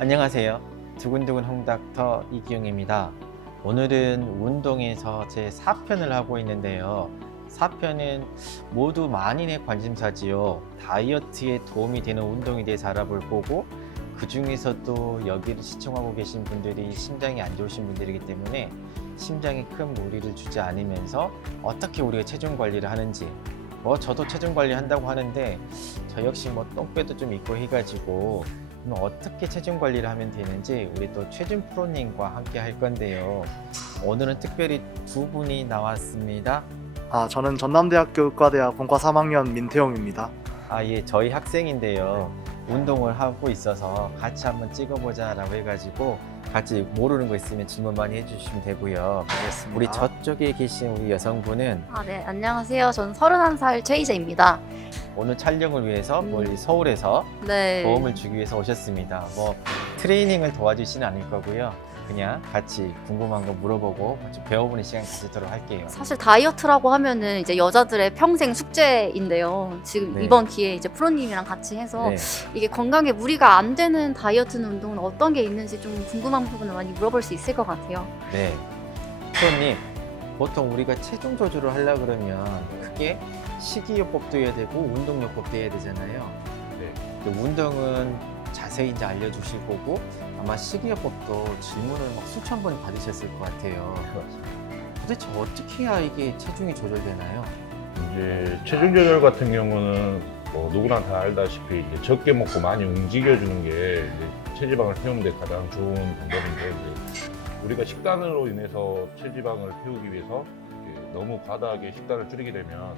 안녕하세요. 두근두근 홍닥터 이기용입니다. 오늘은 운동에서 제 4편을 하고 있는데요. 4편은 모두 만인의 관심사지요. 다이어트에 도움이 되는 운동에 대해서 알아볼 거고, 그 중에서도 여기를 시청하고 계신 분들이 심장이 안 좋으신 분들이기 때문에 심장에 큰 무리를 주지 않으면서 어떻게 우리가 체중 관리를 하는지, 저도 체중 관리 한다고 하는데 저 역시 똥배도 좀 있고 해가지고 어떻게 체중 관리를 하면 되는지 우리 또 최준 프로님과 함께 할 건데요. 오늘은 특별히 두 분이 나왔습니다. 저는 전남대학교 의과대학 본과 3학년 민태용입니다. 예, 저희 학생인데요. 운동을 하고 있어서 같이 한번 찍어보자 라고 해가지고 같이 모르는 거 있으면 질문 많이 해주시면 되고요. 알겠습니다. 우리 저쪽에 계신 우리 여성분은 네, 안녕하세요. 전 31살 최희재입니다. 오늘 촬영을 위해서 멀리 서울에서 네. 도움을 주기 위해서 오셨습니다. 트레이닝을 도와주시는 않을 거고요. 그냥 같이 궁금한 거 물어보고 같이 배워보는 시간 가지도록 할게요. 사실 다이어트라고 하면은 이제 여자들의 평생 숙제인데요. 지금 네. 이번 기회에 이제 프로님이랑 같이 해서 네. 이게 건강에 무리가 안 되는 다이어트 운동은 어떤 게 있는지 좀 궁금한 부분을 많이 물어볼 수 있을 것 같아요. 네. 프로님, 보통 우리가 체중 조절을 하려고 그러면 크게 식이요법도 해야 되고 운동요법도 해야 되잖아요. 네. 근데 운동은 자세히 이제 알려주실 거고 아마 식이요법도 질문을 수천 번 받으셨을 것 같아요. 도대체 어떻게 해야 이게 체중이 조절되나요? 이제 체중 조절 같은 경우는 누구나 다 알다시피 이제 적게 먹고 많이 움직여주는 게 이제 체지방을 태우는 데 가장 좋은 방법인데, 이제 우리가 식단으로 인해서 체지방을 태우기 위해서 이렇게 너무 과다하게 식단을 줄이게 되면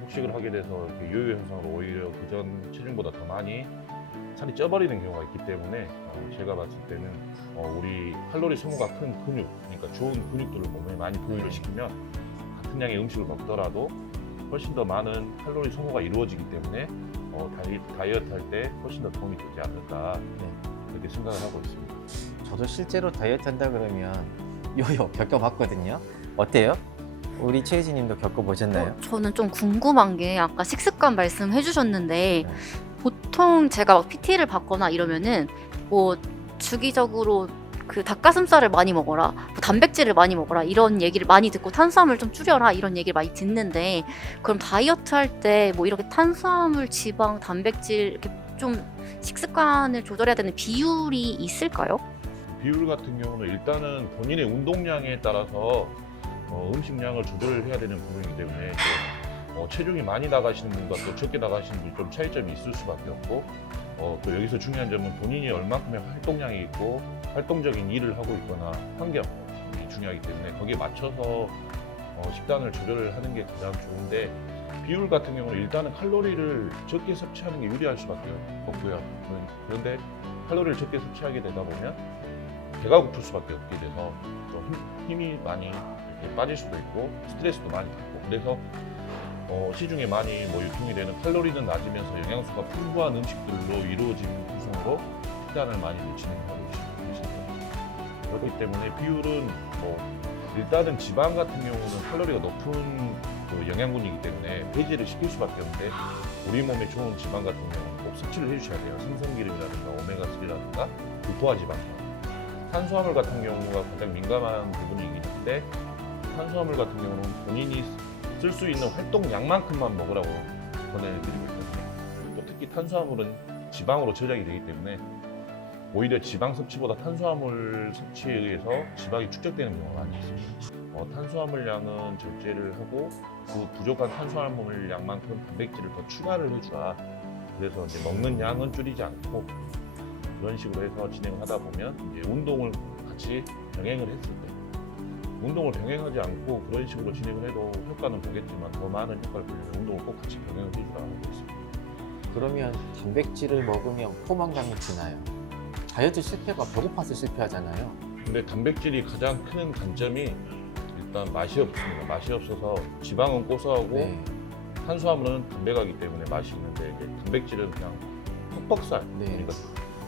폭식을 하게 돼서 이렇게 요요 현상으로 오히려 그전 체중보다 더 많이 살이 쪄버리는 경우가 있기 때문에 제가 봤을 때는 우리 칼로리 소모가 큰 근육, 그러니까 좋은 근육들을 몸에 많이 보유를 시키면 같은 양의 음식을 먹더라도 훨씬 더 많은 칼로리 소모가 이루어지기 때문에 다이어트 할 때 훨씬 더 도움이 되지 않을까, 그렇게 생각을 하고 있습니다. 저도 실제로 다이어트 한다 그러면 요요 겪어봤거든요. 어때요? 우리 최희진 님도 겪어보셨나요? 저는 좀 궁금한 게 아까 식습관 말씀해 주셨는데 네. 보통 제가 막 PT를 받거나 이러면은 주기적으로 그 닭가슴살을 많이 먹어라, 단백질을 많이 먹어라 이런 얘기를 많이 듣고 탄수화물 좀 줄여라 이런 얘기를 많이 듣는데, 그럼 다이어트 할 때 이렇게 탄수화물, 지방, 단백질 이렇게 좀 식습관을 조절해야 되는 비율이 있을까요? 비율 같은 경우는 일단은 본인의 운동량에 따라서 음식량을 조절해야 되는 부분이기 때문에 체중이 많이 나가시는 분과 또 적게 나가시는 분이 좀 차이점이 있을 수밖에 없고, 또 여기서 중요한 점은 본인이 얼만큼의 활동량이 있고 활동적인 일을 하고 있거나 환경이 중요하기 때문에 거기에 맞춰서 식단을 조절을 하는 게 가장 좋은데, 비율 같은 경우는 일단은 칼로리를 적게 섭취하는 게 유리할 수밖에 없고요. 그런데 칼로리를 적게 섭취하게 되다 보면 배가 고플 수밖에 없게 돼서 좀 힘이 많이 이렇게 빠질 수도 있고 스트레스도 많이 받고, 그래서 시중에 많이 유통이 되는 칼로리는 낮으면서 영양소가 풍부한 음식들로 이루어진 구성으로 식단을 많이 진행하고 있습니다. 그렇기 때문에 비율은 일단은 지방 같은 경우는 칼로리가 높은 영양분이기 때문에 배제를 시킬 수밖에 없는데, 우리 몸에 좋은 지방 같은 경우는 꼭 섭취를 해주셔야 돼요. 생선기름이라든가 오메가3라든가 불포화 지방, 탄수화물 같은 경우가 가장 민감한 부분이긴 한데, 탄수화물 같은 경우는 본인이 쓸 수 있는 활동량만큼만 먹으라고 권해드리고 있거든요. 또 특히 탄수화물은 지방으로 저장이 되기 때문에 오히려 지방 섭취보다 탄수화물 섭취에 의해서 지방이 축적되는 경우가 많이 있습니다. 탄수화물 양은 절제를 하고 그 부족한 탄수화물 양만큼 단백질을 더 추가를 해주라. 그래서 이제 먹는 양은 줄이지 않고 그런 식으로 해서 진행을 하다 보면 이제 운동을 같이 병행을 했을 때, 운동을 병행하지 않고 그런 식으로 진행을 해도 효과는 보겠지만 더 많은 효과를 보려면 운동을 꼭 같이 병행을 해주라고 하고 있습니다. 그러면 단백질을 먹으면 포만감이 드나요? 다이어트 실패가 배고파서 실패하잖아요. 근데 단백질이 가장 큰 단점이 일단 맛이 없습니다. 맛이 없어서 지방은 고소하고 네. 탄수화물은 담백하기 때문에 맛이 있는데, 이제 단백질은 그냥 퍽퍽살, 네. 그러니까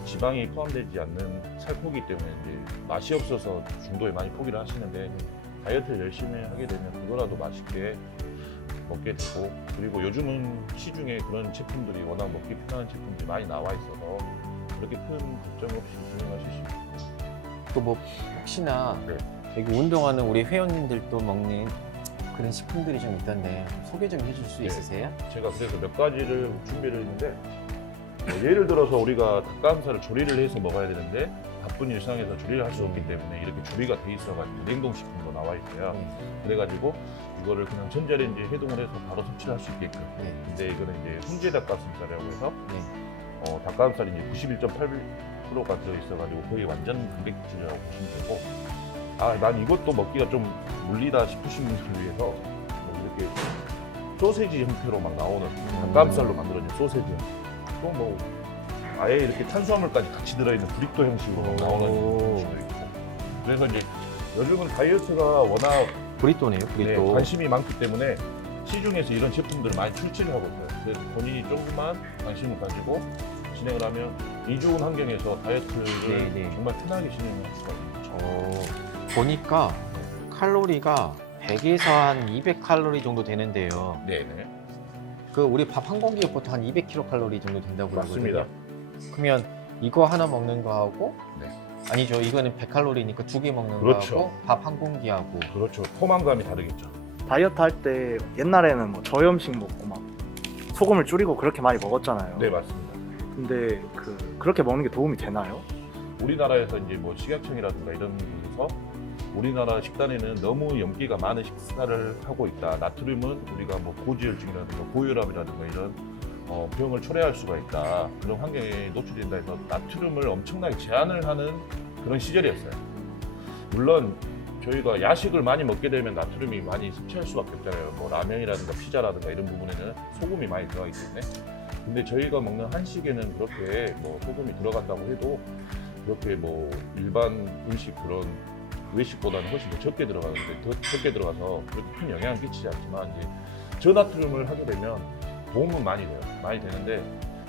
지방이 포함되지 않는 살코기 때문에 이제 맛이 없어서 중도에 많이 포기를 하시는데, 다이어트를 열심히 하게 되면 그거라도 맛있게 먹게 되고, 그리고 요즘은 시중에 그런 제품들이 워낙 먹기 편한 제품들이 많이 나와 있어서 그렇게 큰 걱정 없이 진행하실 수 있습니다. 또 뭐 혹시나 네. 여기 운동하는 우리 회원님들도 먹는 그런 식품들이 좀 있던데 소개 좀 해줄 수 네. 있으세요? 제가 그래서 몇 가지를 준비를 했는데 뭐 예를 들어서 우리가 닭가슴살을 조리를 해서 먹어야 되는데 바쁜 일상에서 조리를 할 수 없기 때문에 이렇게 조리가 돼 있어가지고 냉동식품도 나와 있어요. 그래가지고 이거를 그냥 전자레인지에 해동을 해서 바로 섭취를 할 수 있게끔. 네. 근데 이거는 이제 훈제 닭가슴살이라고 해서 네. 닭가슴살이 이제 91.8%가 들어있어가지고 거의 완전 단백질이라고 보시면 되고, 난 이것도 먹기가 좀 물리다 싶으신 분들을 위해서 뭐 이렇게 소세지 형태로 막 나오는 닭가슴살로 만들어진 소세지, 또 뭐 아예 이렇게 탄수화물까지 같이 들어있는 브리또 형식으로 막 나오는 음식도 있고. 그래서 이제 요즘은 다이어트가 워낙 브리또네요, 네, 브리또. 관심이 많기 때문에 시중에서 이런 제품들을 많이 출시를 하고 있어요. 그래서 본인이 조금만 관심을 가지고 진행을 하면 이 좋은 환경에서 다이어트를 네. 정말 편하게 진행할 수가 있는 거죠. 보니까 칼로리가 100에서 한 200칼로리 정도 되는데요. 네네. 그 우리 밥 한 공기에 보통 한 200kcal 정도 된다고 맞습니다. 그러거든요. 그러면 이거 하나 먹는 거하고 네. 아니죠. 이거는 100칼로리니까 2개 먹는 그렇죠. 거하고 밥 한 공기하고 그렇죠. 포만감이 다르겠죠. 다이어트 할 때 옛날에는 뭐 저염식 먹고 막 소금을 줄이고 그렇게 많이 먹었잖아요. 네, 맞습니다. 근데 그렇게 먹는 게 도움이 되나요? 우리나라에서 이제 뭐 식약청이라든가 이런 곳에서 우리나라 식단에는 너무 염기가 많은 식사를 하고 있다. 나트륨은 우리가 뭐 고지혈증이라든가 고혈압이라든가 이런 병을 초래할 수가 있다. 그런 환경에 노출된다 해서 나트륨을 엄청나게 제한을 하는 그런 시절이었어요. 물론 저희가 야식을 많이 먹게 되면 나트륨이 많이 섭취할 수밖에 없잖아요. 뭐 라면이라든가 피자라든가 이런 부분에는 소금이 많이 들어가기 때문에. 근데 저희가 먹는 한식에는 그렇게 뭐 소금이 들어갔다고 해도 그렇게 뭐 일반 음식 그런 외식보다는 훨씬 더 적게 들어가는데 더 적게 들어가서 그렇게 큰 영향을 끼치지 않지만 이제 저나트륨을 하게 되면 도움은 많이 돼요. 많이 되는데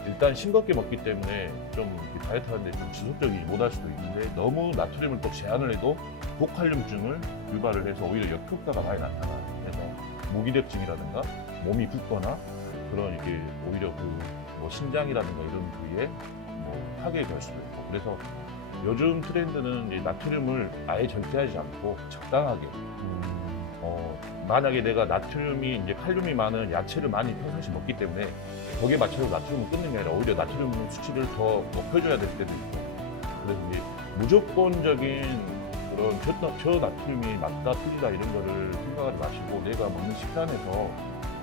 일단 싱겁게 먹기 때문에 좀 다이어트 하는데 좀 지속적이 못할 수도 있는데 너무 나트륨을 또 제한을 해도 고칼륨증을 유발을 해서 오히려 역효과가 많이 나타나요. 그래서 무기력증이라든가 몸이 붓거나 그런 이게 오히려 뭐 신장이라든가 이런 부위에 뭐 타격이 갈 수도 있고 그래서 요즘 트렌드는 이 나트륨을 아예 절제하지 않고 적당하게 만약에 내가 나트륨이 이제 칼륨이 많은 야채를 많이 평상시 먹기 때문에 거기에 맞춰서 나트륨을 끊는 게 아니라 오히려 나트륨 수치를 더 높여줘야 될 때도 있고 그래서 이제 무조건적인 그런 저나트륨이 맞다 틀리다 이런 거를 생각하지 마시고 내가 먹는 식단에서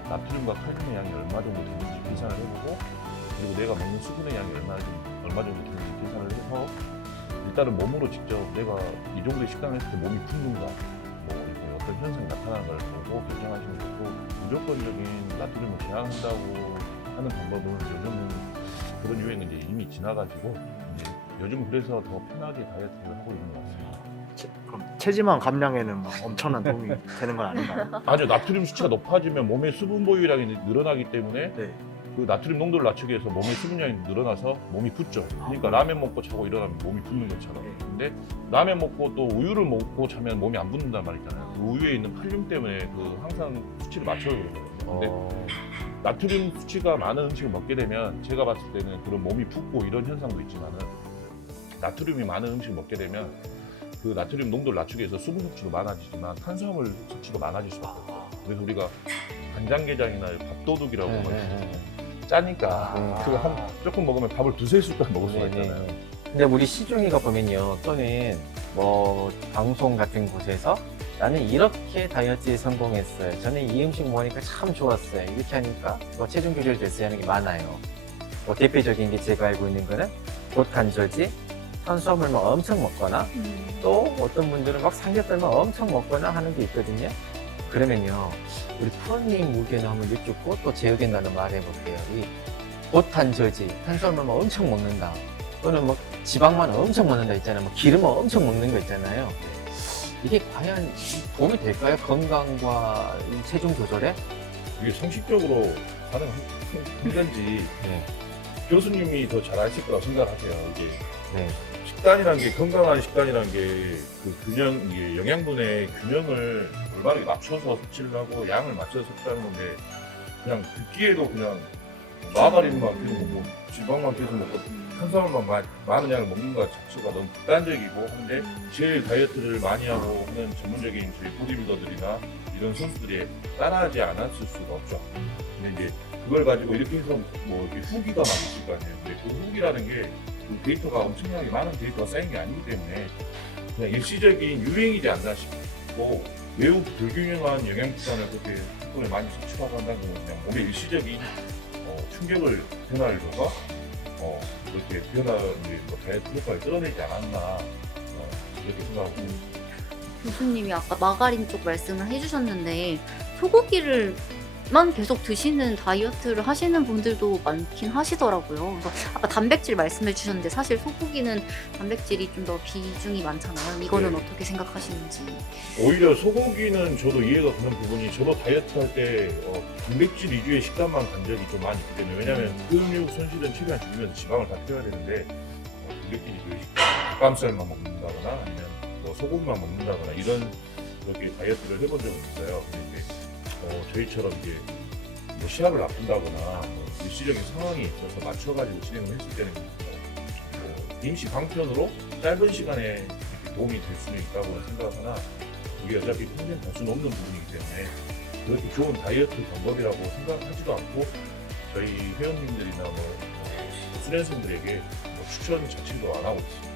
나트륨과 칼륨의 양이 얼마 정도 되는지 계산을 해보고 그리고 내가 먹는 수분의 양이 얼마 정도 되는지 계산을 해서 일단은 몸으로 직접 내가 이 정도의 식단을 했을 때 몸이 붓는가 뭐 이렇게 어떤 현상이 나타나는 걸 보고 결정하시면 되고 무조건적인 나트륨을 제한한다고 하는 방법은 요즘은 그런 유행이 이제 이미 지나가지고 이제 요즘 그래서 더 편하게 다이어트를 하고 있는 것 같습니다. 그럼 체지방 감량에는 막 엄청난 도움이 되는 건 아닌가요? 아니요, 나트륨 수치가 높아지면 몸의 수분 보유량이 늘어나기 때문에 네. 그 나트륨 농도를 낮추기 위해서 몸의 수분량이 늘어나서 몸이 붓죠. 그러니까 라면 먹고 자고 일어나면 몸이 붓는 것처럼. 근데 라면 먹고 또 우유를 먹고 자면 몸이 안 붓는단 말 있잖아요. 그 우유에 있는 칼륨 때문에 그 항상 수치를 맞춰서 그러거든요. 근데 나트륨 수치가 많은 음식을 먹게 되면 제가 봤을 때는 그런 몸이 붓고 이런 현상도 있지만은 나트륨이 많은 음식을 먹게 되면 그 나트륨 농도를 낮추기 위해서 수분 섭취도 많아지지만 탄수화물 섭취도 많아질 수밖에 없어요. 그래서 우리가 간장게장이나 밥도둑이라고 하잖아요. 짜니까 그거 조금 먹으면 밥을 두세 숟갈 먹을 수가 있잖아요. 근데 우리 시중이가 보면요, 또는 뭐 방송 같은 곳에서 나는 이렇게 다이어트에 성공했어요. 저는 이 음식 먹으니까 참 좋았어요. 이렇게 하니까 뭐 체중 조절 됐어요 하는 게 많아요. 뭐 대표적인 게 제가 알고 있는 거는 고탄저지, 탄수화물만 엄청 먹거나 또 어떤 분들은 막 삼겹살만 엄청 먹거나 하는 게 있거든요. 그러면요, 우리 프로님 의견을 한번 여쭙고 또 제 의견 나눠 말해볼게요. 이 고탄저지, 탄수화물만 엄청 먹는다. 또는 뭐 지방만 엄청 먹는다 있잖아요. 뭐 기름을 엄청 먹는 거 있잖아요. 이게 과연 도움이 될까요? 건강과 이 체중 조절에? 이게 상식적으로 가능한 건지 교수님이 더 잘 아실 거라고 생각을 하세요. 이게 식단이라는 게 건강한 식단이라는 게 그 균형, 이게 영양분의 균형을 올바르게 맞춰서 섭취를 하고 양을 맞춰서 섭취하는 건데 그냥 듣기에도 그냥 마가린만 계속 먹고 지방만 계속 먹고 탄수화물만 많은 양을 먹는 것 자체가 너무 극단적이고 한데 제일 다이어트를 많이 하고 하는 전문적인 저희 보디빌더들이나 이런 선수들이 따라하지 않았을 수가 없죠. 근데 이제 그걸 가지고 이렇게 해서 뭐 이렇게 후기가 막 있을 거 아니에요. 근데 그 후기라는 게 그 데이터가 엄청나게 많은 데이터가 쌓인 게 아니기 때문에 그냥 일시적인 유행이지 않나 싶고 매우 불균형한 영양분산을 그렇게 한꺼번에 많이 섭취하고 한다는 건 그냥 몸에 일시적인 충격을 변화를 줘서 그렇게 변화를 뭐 다이어트 효과를 끌어내지 않았나 그렇게 생각하고 교수님이 아까 마가린 쪽 말씀을 해주셨는데 소고기를만 계속 드시는 다이어트를 하시는 분들도 많긴 하시더라고요. 그래서 아까 단백질 말씀해 주셨는데 사실 소고기는 단백질이 좀 더 비중이 많잖아요. 이거는 네. 어떻게 생각하시는지. 오히려 소고기는 저도 이해가 가는 부분이 저도 다이어트 할 때 단백질 위주의 식단만 간 적이 좀 많이 있기 때문에 왜냐면 근육 손실은 최대한 줄이면서 지방을 다 태워야 되는데 단백질 위주의 식단 닭가슴살만 먹는다거나 아니면 뭐 소고기만 먹는다거나 이런 그렇게 다이어트를 해본 적은 있어요. 근데 이제 저희처럼 이제 뭐 시합을 앞둔다거나 뭐 일시적인 상황이 있어서 맞춰가지고 진행을 했을 때는 임시 방편으로 짧은 시간에 이렇게 도움이 될 수는 있다고 생각하나 이게 어차피 평생 갈 수는 없는 부분이기 때문에 그렇게 좋은 다이어트 방법이라고 생각하지도 않고 저희 회원님들이나 뭐 수련생들에게 뭐 추천 자체도 안 하고 있습니다.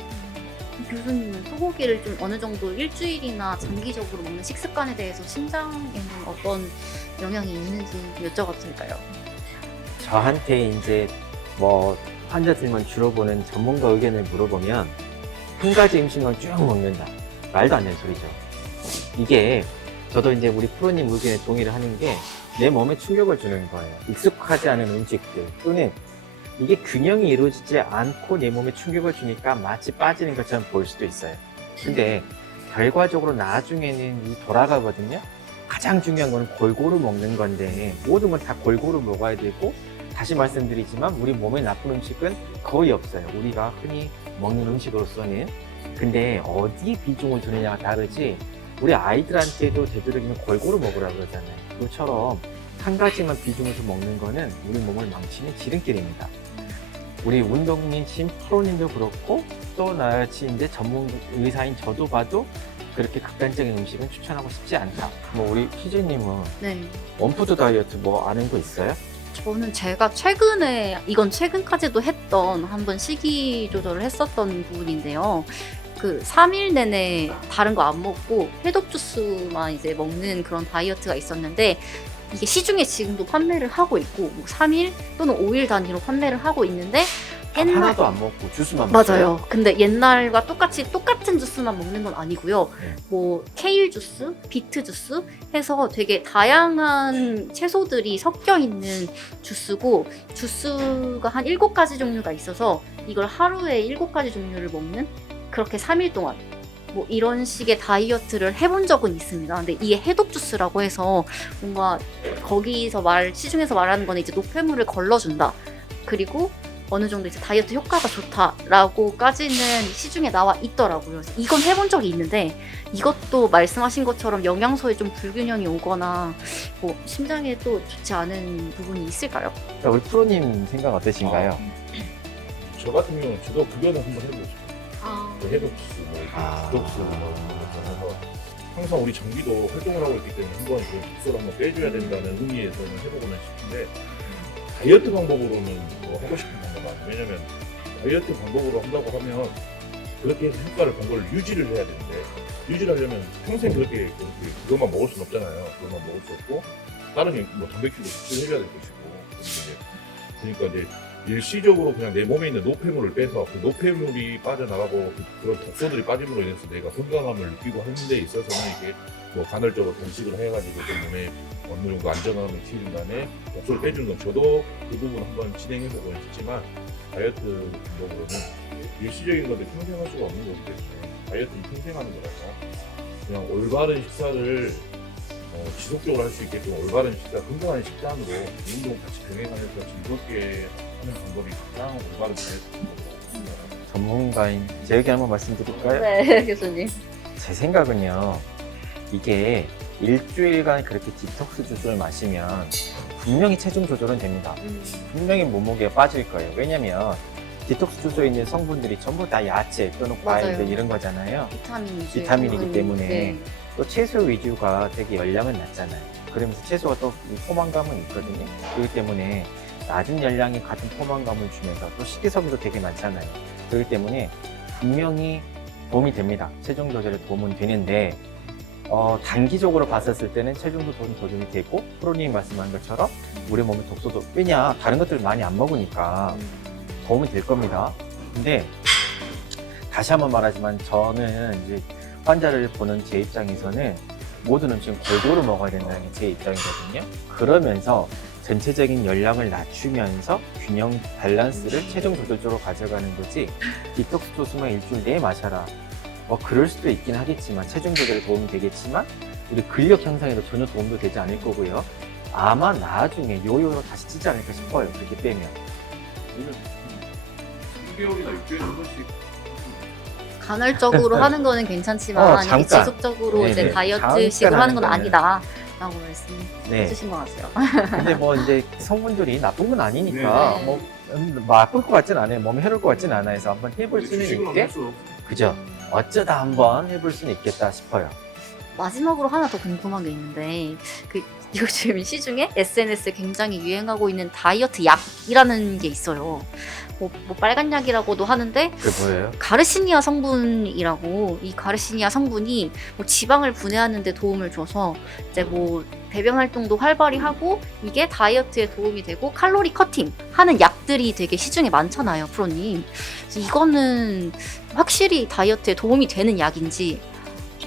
교수님은 소고기를 좀 어느 정도 일주일이나 장기적으로 먹는 식습관에 대해서 신장에는 어떤 영향이 있는지 여쭤봐도 될까요? 저한테 이제 뭐 환자들만 주로 보는 전문가 의견을 물어보면 한 가지 음식만 쭉 먹는다. 말도 안 되는 소리죠. 이게 저도 이제 우리 프로님 의견에 동의를 하는 게 내 몸에 충격을 주는 거예요. 익숙하지 않은 음식들 또는 이게 균형이 이루어지지 않고 내 몸에 충격을 주니까 마치 빠지는 것처럼 보일 수도 있어요. 근데 결과적으로 나중에는 이 돌아가거든요. 가장 중요한 건 골고루 먹는 건데 모든 건 다 골고루 먹어야 되고 다시 말씀드리지만 우리 몸에 나쁜 음식은 거의 없어요. 우리가 흔히 먹는 음식으로서는. 근데 어디 비중을 두느냐가 다르지 우리 아이들한테도 되도록이면 골고루 먹으라고 그러잖아요. 그것처럼 한 가지만 비중을 좀 먹는 거는 우리 몸을 망치는 지름길입니다. 우리 운동인 프로님도 그렇고 또 나같이 이제 전문 의사인 저도 봐도 그렇게 극단적인 음식은 추천하고 싶지 않다. 뭐 우리 희재님은 네. 원푸드 다이어트 뭐 아는 거 있어요? 저는 제가 최근에 이건 최근까지도 했던 한번 식이 조절을 했었던 부분인데요. 그 3일 내내 다른 거 안 먹고 해독 주스만 이제 먹는 그런 다이어트가 있었는데 이게 시중에 지금도 판매를 하고 있고 뭐 3일 또는 5일 단위로 판매를 하고 있는데 하나도 안 먹고 주스만 먹어요? 맞아요. 근데 옛날과 똑같은 주스만 먹는 건 아니고요. 네. 뭐 케일 주스, 비트 주스 해서 되게 다양한 채소들이 섞여 있는 주스고 주스가 한 7가지 종류가 있어서 이걸 하루에 7가지 종류를 먹는 그렇게 3일 동안 뭐 이런 식의 다이어트를 해본 적은 있습니다. 근데 이게 해독 주스라고 해서 뭔가 거기서 시중에서 말하는 거는 이제 노폐물을 걸러준다. 그리고 어느 정도 이제 다이어트 효과가 좋다라고까지는 시중에 나와 있더라고요. 그래서 이건 해본 적이 있는데 이것도 말씀하신 것처럼 영양소에 좀 불균형이 오거나 뭐 심장에 또 좋지 않은 부분이 있을까요? 자, 우리 프로님 생각 어떠신가요? 저 같은 경우는 저도 그거는 한번 해보고 싶어요. 그 해독 주스, 뭐 디톡스 뭐 이런 거 해서 항상 우리 장기도 활동을 하고 있기 때문에 한번 그 독소를 한번 빼줘야 된다는 의미에서는 해보고는 싶은데 다이어트 방법으로는 뭐 하고 싶은 방법 아니에요. 왜냐면 다이어트 방법으로 한다고 하면 그렇게 해서 효과를 본 걸 유지를 해야 되는데 유지를 하려면 평생 그렇게 그것만 먹을 수는 없잖아요. 그것만 먹을 수 없고 다른 뭐 단백질도 섭취해줘야 될 것이고 그러니까 이제 일시적으로 그냥 내 몸에 있는 노폐물을 빼서 그 노폐물이 빠져나가고 그런 독소들이 빠짐으로 인해서 내가 건강함을 느끼고 하는 데 있어서는 이게 뭐 간헐적으로 단식을 해가지고 좀 몸에 어느 정도 안정감을 키운 다음에 독소를 빼주는 건 저도 그 부분 한번 진행해보고 했지만 다이어트 방법으로는 일시적인 건데 평생 할 수가 없는 거기 때문에 다이어트는 평생 하는 거라서 그냥 올바른 식사를 지속적으로 할 수 있게끔 올바른 식사, 건강한 식단으로 운동 같이 병행하면서 즐겁게 하는 방법이 가장 올바른 다이어트 방법이라고 생각합니다. 전문가인 제 의견 한번 말씀드릴까요? 네, 교수님. 제 생각은요, 이게 일주일간 그렇게 디톡스 주스를 마시면 분명히 체중 조절은 됩니다. 분명히 몸무게가 빠질 거예요. 왜냐면 디톡스 주스에 있는 성분들이 전부 다 야채 또는 과일들 맞아요. 이런 거잖아요. 비타민이죠. 비타민이기 때문에 네. 또 채소 위주가 되게 열량은 낮잖아요. 그러면서 채소가 또 포만감은 있거든요. 그렇기 때문에 낮은 열량이 같은 포만감을 주면서 또 식이섬유도 되게 많잖아요. 그렇기 때문에 분명히 도움이 됩니다. 체중 조절에 도움은 되는데 단기적으로 봤었을 때는 체중도 도움이 되고 프로님 말씀한 것처럼 우리 몸의 독소도 왜냐 다른 것들을 많이 안 먹으니까 도움이 될 겁니다. 근데 다시 한번 말하지만 저는 이제 환자를 보는 제 입장에서는 모든 음식은 골고루 먹어야 된다는 게 제 입장이거든요. 그러면서 전체적인 열량을 낮추면서 균형 밸런스를 체중 조절적으로 가져가는 거지 디톡스 주스만 일주일 내에 마셔라. 뭐 그럴 수도 있긴 하겠지만 체중 조절에 도움이 되겠지만 우리 근력 향상에도 전혀 도움도 되지 않을 거고요. 아마 나중에 요요로 다시 찌지 않을까 싶어요. 그렇게 빼면. 3개월이나 6개월에 한 번씩 간헐적으로 하는 거는 괜찮지만 이게 잠깐. 지속적으로 이제 네네. 다이어트식으로 잠깐 하는 건 하는 아니다. 라고 말씀해 네. 주신 것 같아요. 근데 뭐 이제 성분들이 나쁜 건 아니니까 네. 뭐 나쁠 것 같진 않아요. 몸에 해로울 것 같진 않아요. 그래서 한번 해볼 수는 있게 그죠? 어쩌다 한번 해볼 수는 있겠다 싶어요. 마지막으로 하나 더 궁금한 게 있는데 요즘 시중에 SNS에 굉장히 유행하고 있는 다이어트 약이라는 게 있어요. 뭐 빨간 약이라고도 하는데 그게 뭐예요? 가르시니아 성분이라고 이 가르시니아 성분이 뭐 지방을 분해하는 데 도움을 줘서 이제 뭐 배변 활동도 활발히 하고 이게 다이어트에 도움이 되고 칼로리 커팅 하는 약들이 되게 시중에 많잖아요, 프로님. 그래서 이거는 확실히 다이어트에 도움이 되는 약인지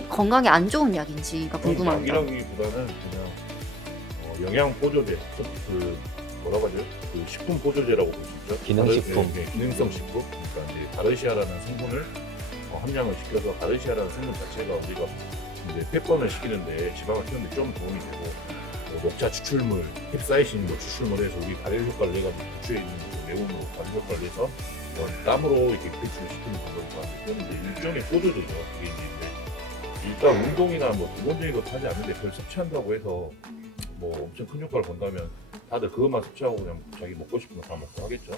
건강에 안 좋은 약인지가 궁금합니다. 약이라기보다는 그냥 영양 보조제, 뭐라고 하죠? 그 식품 보조제라고 볼 수 있죠. 기능식품. 네, 기능성 식품. 그러니까 이제 가르시아라는 성분을 함량을 시켜서 가르시아라는 성분 자체가 우리가 이제 폐번을 시키는데 지방을 키우는데 좀 도움이 되고 녹차 추출물, 캡사이신 뭐 추출물에서 우리 발열 효과를 내가지고 부추에 있는 그 매운으로 발열 효과를 내서 땀으로 이렇게 배출을 시키는 방법과 그런데 일종의 보조제죠. 그게 이제 일단 운동이나 뭐 기본적인 것 하지 않는데 그걸 섭취한다고 해서 뭐 엄청 큰 효과를 본다면 다들 그것만 섭취하고 그냥 자기 먹고 싶은 거 다 먹고 하겠죠.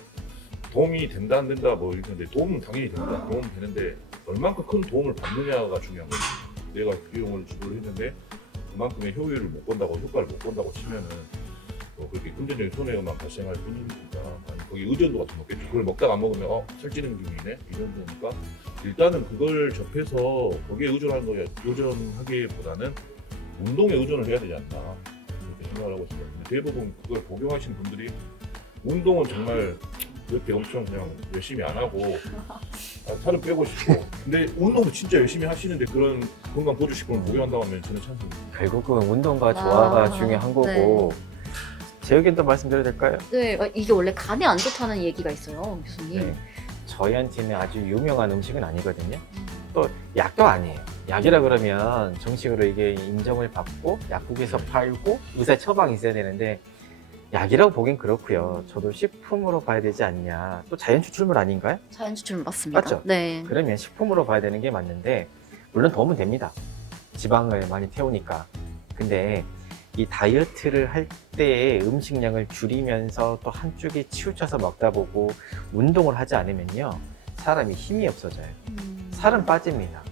도움이 된다 안 된다 뭐 이런데 도움은 당연히 됩니다. 도움은 되는데 얼만큼 큰 도움을 받느냐가 중요한 거죠. 내가 비용을 지불을 했는데 그만큼의 효율을 못 본다고 효과를 못 본다고 치면은 그렇게 금전적인 손해만 발생할 뿐이니까 아니, 거기 의존도가 더 높겠죠. 그걸 먹다가 안 먹으면 살찌는 기분이네 이런 거니까 일단은 그걸 접해서 거기에 의존하기보다는 운동에 의존을 해야 되지 않나 그렇게 생각을 하고 있습니다. 근데 대부분 그걸 복용하시는 분들이 운동은 정말 그렇게 엄청 그냥 열심히 안 하고 살을 빼고 싶고 근데 운동도 진짜 열심히 하시는데 그런 건강 보조식품을 복용한다고 하면 저는 찬성입니다. 결국은 운동과 조화가 아, 중요한 거고 제 의견도 말씀드려도 될까요? 네, 이게 원래 간에 안 좋다는 얘기가 있어요, 교수님. 네. 저희한테는 아주 유명한 음식은 아니거든요. 또 약도 아니에요. 약이라 그러면 정식으로 이게 인정을 받고 약국에서 팔고 의사 처방이 있어야 되는데 약이라고 보긴 그렇고요. 저도 식품으로 봐야 되지 않냐. 또 자연 추출물 아닌가요? 자연 추출 맞습니다. 맞죠? 네. 그러면 식품으로 봐야 되는 게 맞는데 물론 도움은 됩니다. 지방을 많이 태우니까. 근데 이 다이어트를 할 때의 음식량을 줄이면서 또 한쪽에 치우쳐서 먹다 보고 운동을 하지 않으면요. 사람이 힘이 없어져요. 살은 빠집니다.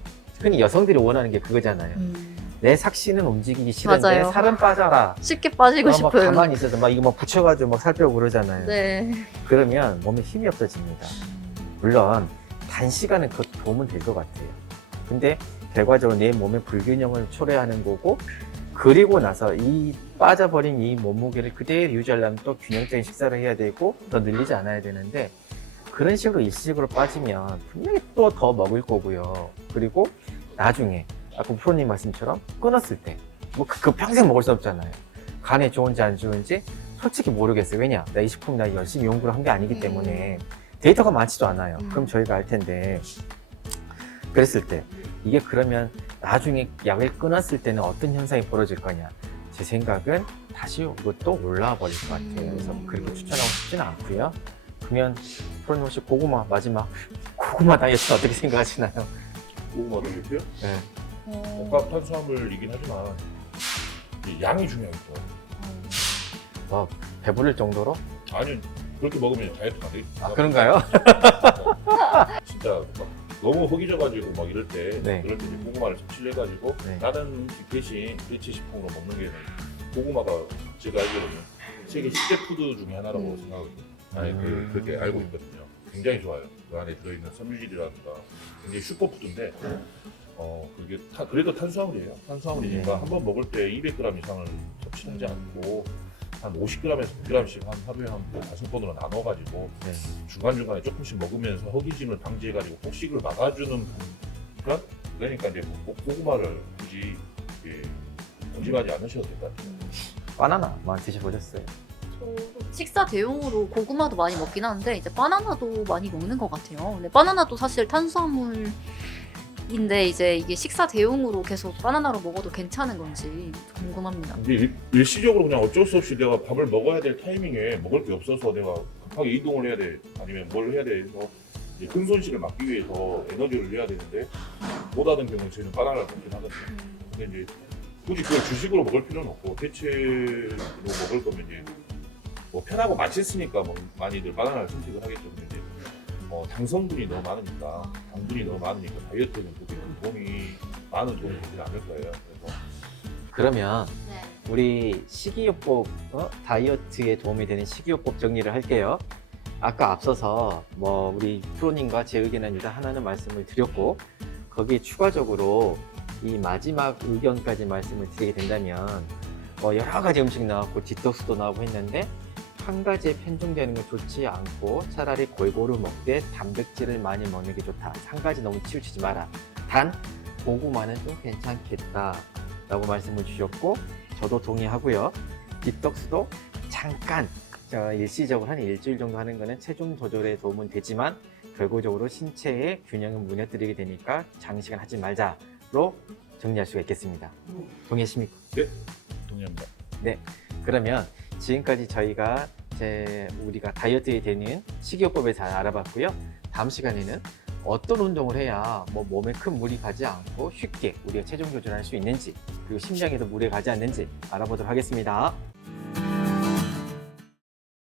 흔히 여성들이 원하는 게 그거잖아요. 내 삭신은 움직이기 싫은데 맞아요. 살은 빠져라. 쉽게 빠지고 막 싶어요. 가만히 있어서 막 이거 막 붙여가지고 막 살 빼고 그러잖아요. 네. 그러면 몸에 힘이 없어집니다. 물론 단시간은 그것도 도움은 될 것 같아요. 근데 결과적으로 내 몸의 불균형을 초래하는 거고 그리고 나서 이 빠져버린 이 몸무게를 그대로 유지하려면 또 균형적인 식사를 해야 되고 더 늘리지 않아야 되는데 그런 식으로 일시적으로 빠지면 분명히 또 더 먹을 거고요. 그리고 나중에 아까 프로님 말씀처럼 끊었을 때 뭐 그 평생 먹을 수 없잖아요. 간에 좋은지 안 좋은지 솔직히 모르겠어요. 왜냐? 나 이 식품 나 열심히 연구를 한 게 아니기 때문에 데이터가 많지도 않아요. 그럼 저희가 알 텐데 그랬을 때 이게 그러면 나중에 약을 끊었을 때는 어떤 현상이 벌어질 거냐? 제 생각은 다시 이것도 올라와 버릴 것 같아요. 그래서 그렇게 추천하고 싶지는 않고요. 그러면 프로님 혹시 고구마 마지막 고구마 다이어트 어떻게 생각하시나요? 고구마도 있고요. 네. 복합 탄수화물이긴 하지만 이 양이 중요하겠죠. 배부를 정도로? 아니 그렇게 먹으면 다이어트가 안 되겠죠. 아, 그런가요? 진짜 막 너무 허기져가지고 막 이럴 때 네. 그럴 때 이제 고구마를 섭취를 해가지고 네. 다른 음식 대신 대체 식품으로 먹는 게 고구마가 제가 알기로는 세계 10대 푸드 중에 하나라고 생각하거든요. 아니 그렇게 알고 있거든요. 굉장히 좋아요. 그 안에 들어있는 섬유질이라든가 굉장히 슈퍼푸드인데 그게 그래도 탄수화물이에요. 탄수화물이니까 한 번 먹을 때 200g 이상을 섭취하지 않고 한 50g에서 100g씩 한 하루에 한 5번으로 나눠가지고 네. 중간중간에 조금씩 먹으면서 허기짐을 방지해가지고 폭식을 막아주는 그러니까 이제 뭐 고구마를 굳이 고집하지 않으셔도 될 것 같아요. 바나나만 드셔보셨어요? 식사 대용으로 고구마도 많이 먹긴 하는데 이제 바나나도 많이 먹는 것 같아요. 근데 바나나도 사실 탄수화물인데 이제 이게 식사 대용으로 계속 바나나로 먹어도 괜찮은 건지 궁금합니다. 근데 일시적으로 그냥 어쩔 수 없이 내가 밥을 먹어야 될 타이밍에 먹을 게 없어서 내가 급하게 이동을 해야 돼 아니면 뭘 해야 돼 해서 이제 큰 손실을 막기 위해서 에너지를 내야 되는데 못 하는 경우에 저희는 바나나를 먹긴 하거든요. 근데 이제 굳이 그걸 주식으로 먹을 필요는 없고 대체로 먹을 거면 이제 뭐 편하고 맛있으니까 뭐 많이들 바나나를 선택을 하겠죠. 근데 이제 당성분이 너무 많으니까 당분이 너무 많으니까 다이어트에는 그렇게 많은 도움이 되지 않을 거예요. 그래서 그러면 네. 우리 식이요법, 다이어트에 도움이 되는 식이요법 정리를 할게요. 아까 앞서서 뭐 우리 프로님과 제 의견은 일단 하나는 말씀을 드렸고, 거기에 추가적으로 이 마지막 의견까지 말씀을 드리게 된다면 여러 가지 음식 나왔고 디톡스도 나오고 했는데 한 가지에 편중되는 건 좋지 않고 차라리 골고루 먹되 단백질을 많이 먹는 게 좋다. 한 가지 너무 치우치지 마라. 단 고구마는 좀 괜찮겠다 라고 말씀을 주셨고, 저도 동의하고요. 디톡스도 잠깐 일시적으로 한 일주일 정도 하는 거는 체중 조절에 도움은 되지만 결과적으로 신체의 균형을 무너뜨리게 되니까 장시간 하지 말자로 정리할 수가 있겠습니다. 동의하십니까? 네, 동의합니다. 그러면 지금까지 저희가 우리가 다이어트에 되는 식이요법에 잘 알아봤고요. 다음 시간에는 어떤 운동을 해야 몸에 큰 무리 가지 않고 쉽게 우리가 체중 조절할 수 있는지, 그리고 심장에도 무리 가지 않는지 알아보도록 하겠습니다.